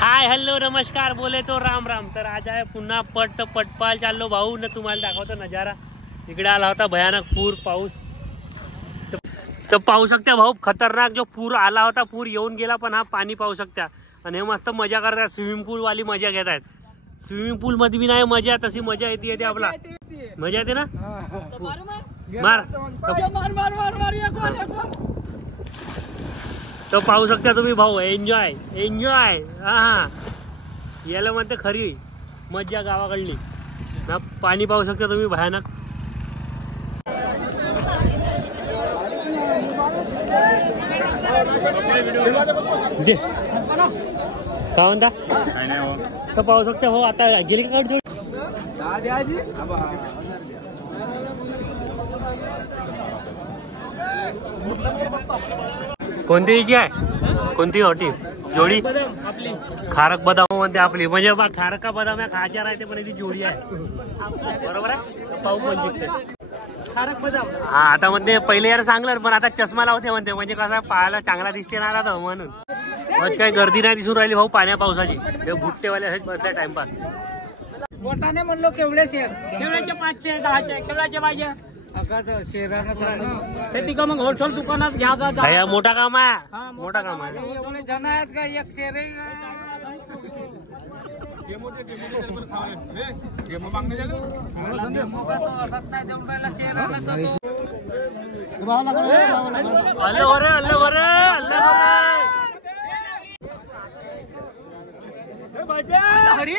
Hi hello नमस्कार बोले तो राम राम। तर आज आहे पुन्हा पटपाल चाललो भाऊ न तुम्हाला दाखवतो नजारा। इकडे आला होता भयानक पूर पाऊस। तर पाहू शकता भाऊ खतरनाक जो पूर आला होता, पूर येऊन गेला पण हा पाणी पाहू शकता। आणि हे मस्त मजा करतात, स्विमिंग पूल वाली मजा घेत आहेत। स्विमिंग पूल मध्ये भी नाही मजा तशी मजा येते आपला, मजा येते ना। मार तो पाहू शकता तुम्ही भाऊ, एन्जॉय एन्जॉय। हा याला म्हणते खरी मजा गावाकडली ना। पाणी पाहू शकता तुम्ही भयानक। का म्हणता तर पाहू शकता भाऊ, आता गेली का गाडी कोणती जी आहे, कोणती होती जोडी खारक बदाम म्हणते आपली, म्हणजे खारका बदाम खायच्या राहते पण ती जोडी आहे बरोबर आहे। पाहू पण जिंकते खारक बदाम। हा आता म्हणते पहिले यार सांगलं पण आता चष्मा लावते म्हणते, म्हणजे कसं पाहायला चांगला दिसते ना आता म्हणून। आज काही गर्दी नाही दिसून राहिली भाऊ पाण्या पावसाची। हे बुट्टेवाले आहेत बसल्या टाइमपास। बोटाने म्हणलो केवढे शेर, केवढ्याचे 500 1000 केवढ्याचे पाहिजे शेरानं मग होलसेल दुकानात घ्या। मोठा काम आहे, मोठा काम आहे। एवढे जण आहेत का एक शेर हरी